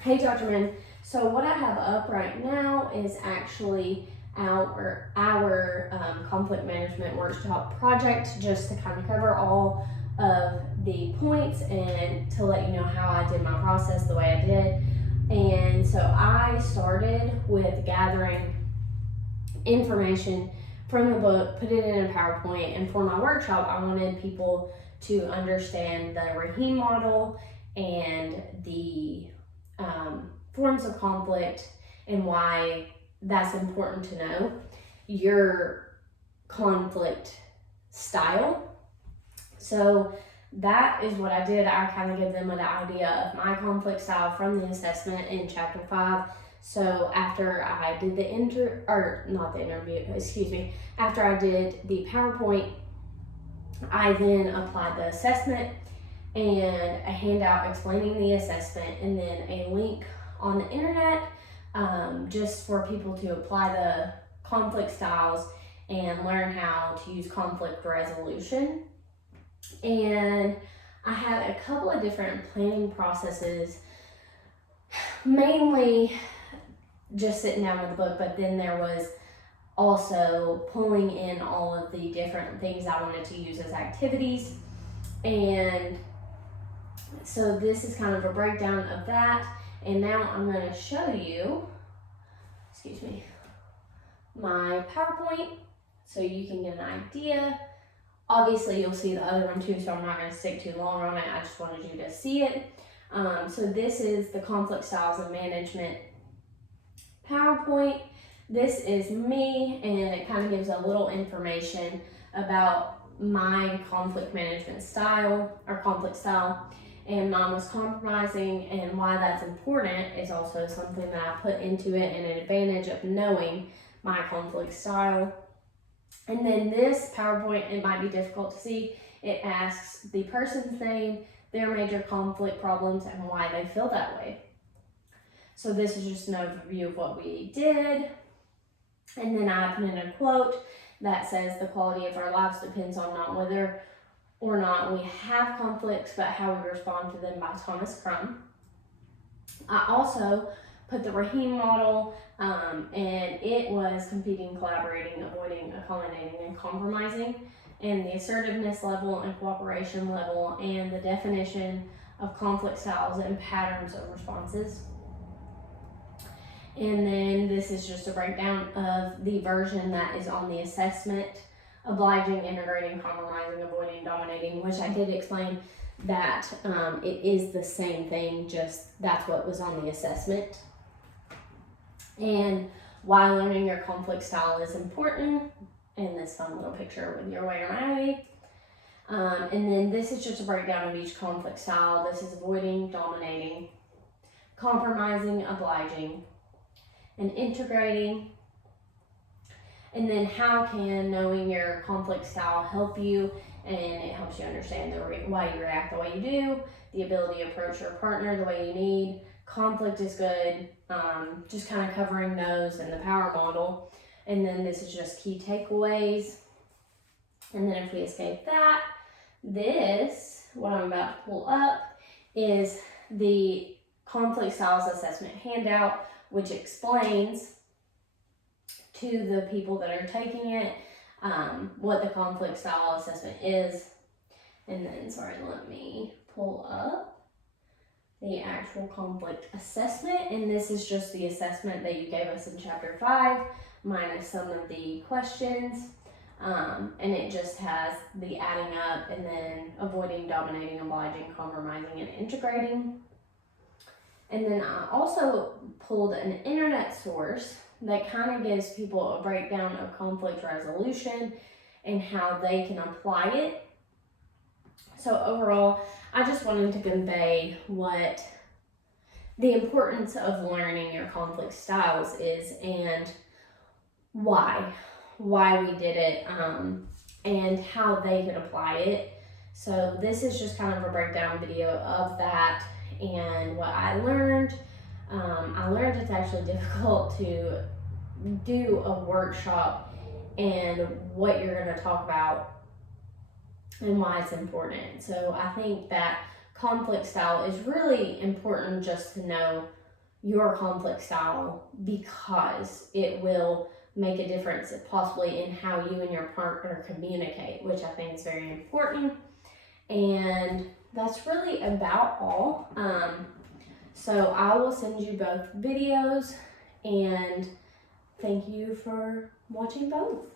Hey Dr. Min, so what I have up right now is actually our conflict management workshop project, just to kind of cover all of the points and to let you know how I did my process the way I did. And so I started with gathering information from the book, put it in a PowerPoint, and for my workshop, I wanted people to understand the Rahim model and the forms of conflict and why that's important to know. Your conflict style. So that is what I did. I kind of gave them an idea of my conflict style from the assessment in chapter 5. So after I did the after I did the PowerPoint, I then applied the assessment and a handout explaining the assessment, and then a link on the internet just for people to apply the conflict styles and learn how to use conflict resolution. And I had a couple of different planning processes, mainly just sitting down with the book, but then there was also pulling in all of the different things I wanted to use as activities. And so this is kind of a breakdown of that. And now I'm going to show you, my PowerPoint so you can get an idea. Obviously you'll see the other one too, so I'm not going to stick too long on it. I just wanted you to see it. So this is the conflict styles of management PowerPoint. This is me, and it kind of gives a little information about my conflict management style or conflict style. And mine was compromising, and why that's important is also something that I put into it, and an advantage of knowing my conflict style. And then this PowerPoint, it might be difficult to see. It asks the person's name, their major conflict problems, and why they feel that way. So this is just an overview of what we did. And then I put in a quote that says, the quality of our lives depends on not whether or not we have conflicts, but how we respond to them, by Thomas Crum. I also put the Rahim model, and it was competing, collaborating, avoiding, accommodating, and compromising, and the assertiveness level and cooperation level, and the definition of conflict styles and patterns of responses. And then this is just a breakdown of the version that is on the assessment: obliging, integrating, compromising, avoiding, dominating, which I did explain that it is the same thing, just that's what was on the assessment. And why learning your conflict style is important, and this fun little picture with your way around me. And then this is just a breakdown of each conflict style. This is avoiding, dominating, compromising, obliging, and integrating. And then how can knowing your conflict style help you? And it helps you understand why you react the way you do, the ability to approach your partner the way you need. Conflict is good, just kind of covering those in the power model. And then this is just key takeaways. And then if we escape that, what I'm about to pull up is the conflict styles assessment handout, which explains to the people that are taking it what the conflict style assessment is. And then, let me pull up the actual conflict assessment. And this is just the assessment that you gave us in chapter 5, minus some of the questions. And it just has the adding up, and then avoiding, dominating, obliging, compromising, and integrating. And then I also pulled an internet source that kind of gives people a breakdown of conflict resolution and how they can apply it. So overall, I just wanted to convey what the importance of learning your conflict styles is, and why we did it, and how they could apply it. So this is just kind of a breakdown video of that and what I learned. I learned it's actually difficult to do a workshop and what you're going to talk about and why it's important. So I think that conflict style is really important just to know your conflict style, because it will make a difference possibly in how you and your partner communicate, which I think is very important. And that's really about all. So I will send you both videos, and thank you for watching both.